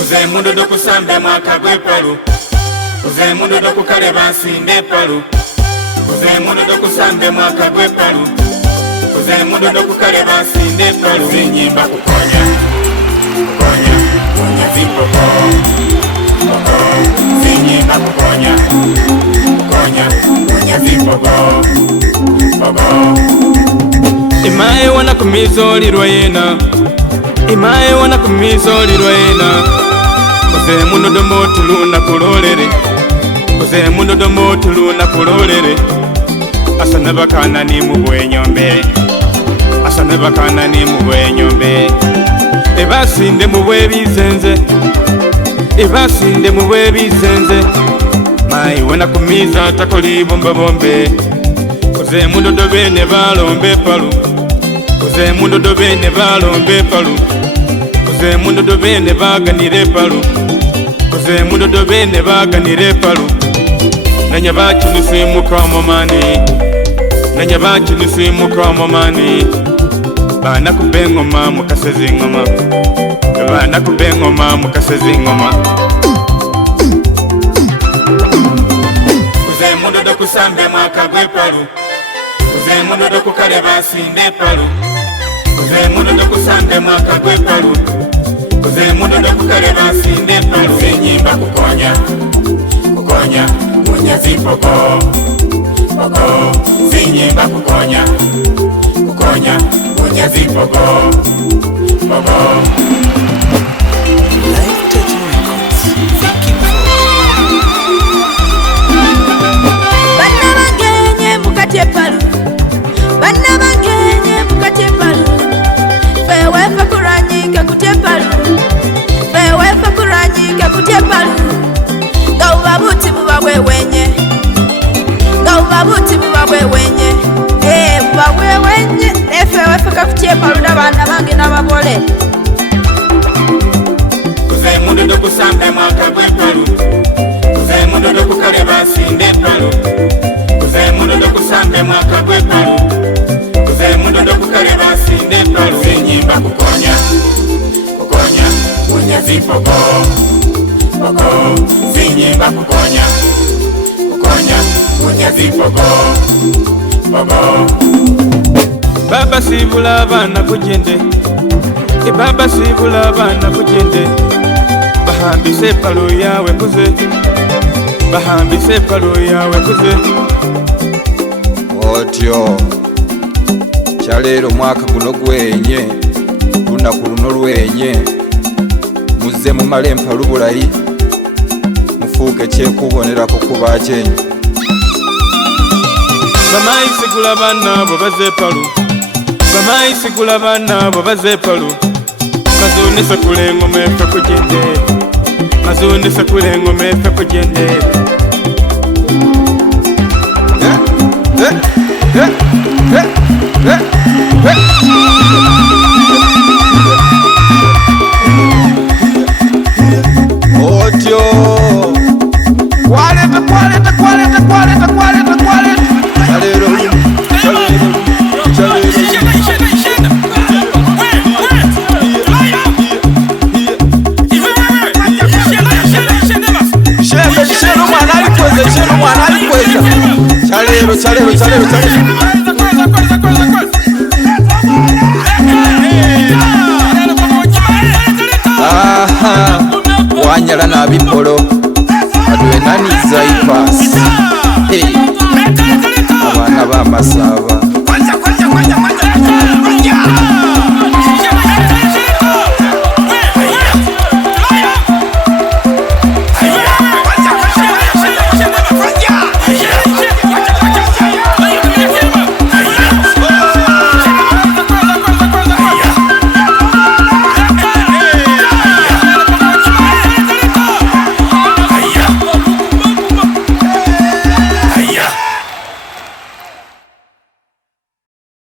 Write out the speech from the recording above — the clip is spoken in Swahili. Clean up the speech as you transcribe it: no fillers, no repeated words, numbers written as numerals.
Kuze mundu dokusambe mwaka gwepalu. Kuze mundu dokukale bansinde palu. Kuze mundu dokusambe mwaka gwepalu. Kuze mundu dokukale bansinde palu. Zinyimba kukonya, kukonya, kunya zipoko. Poko, zinyimba kukonya, kukonya, kunya zipoko. Poko. Imae wana kumizo lirwayena. Imae wana kumizo lirwayena. Kuze mundu domo tuluna kulolere. Kuze mundu domo tuluna kulolere. Asane bakana ni mubwenyombe. Asane bakana ni mubwenyombe. Ebasinde mubwe bizenze. Ebasinde mubwe bizenze. Mai wana kumiza takoli bomba bombe. Kuze mundu dobene balombe palu. Kuze mundu dobene balombe palu. Kuze mundu dobene baganire palu. Kuze mundu dobene baganire palu. Nanya bachi nusimuka momani. Nanya bachi nusimuka momani. Bana kubengoma mukasezi ngoma. Bana kubengoma mukasezi ngoma. Kuze mundu dokusambe mwaka gwepalu. Kuze mundu dokukale basinde palu. Kuze mundu dokusambe mwaka gwepalu. Kuze mundu dokukale basinde palu. Zinyimba kukonya, kukonya, kunya zipoko. Poko, zinyimba kukonya, kukonya, kunya zipoko. Poko. Bana bangenye mukatye palu. Bana bangenye mukatye palu. Fewe fakuranyika kutye palu. Fewe fakuranyika kutye palu. Gauba buti buba wewenye. Gauba buti buba wewenye. Buba wewenye. Fewe fakakutye palu na bana bange n'ababole. Kuze mundu dokusambe mwaka gwepalu. Kuze mundu dokukale basinde palu. Kuze mundu dokusambe mwaka gwepalu. Kuze mundu dokukale basinde palu. Zinyimba kukonya, kukonya, kunya zipoko. Poko, zinyimba kukonya, kukonya, kunya zipoko. Poko. Baba sibula bana kujende. Baba sibula bana kujende. Bahambise palu yawe kuze. Bahambise palu yawe kuze. Otyo Chalero mwaka guno gwenye. Lunaku luno lwenye. Muze mumale mpalu bulayi. Mufuuke kyekubonerako kuba kyenyu. Bamayi sigula bana bo baze palu. Bamayi sigula bana bo baze palu. Mazunisa kule ngoma efe kujende. Mazunisa kule ngoma efe kujende. Otyo Kwaleta, kwaleta, kwaleta, kwaleta, kwaleta, kwaleta. Chalero, chalero, chalero. Shelo mwana alikweza, shelo mwana alikweza. Chalero, chalero, chalero, chalero. Aha, wanyala na bipolo. Adwe nani zaipas. Hey, abana ba masaba.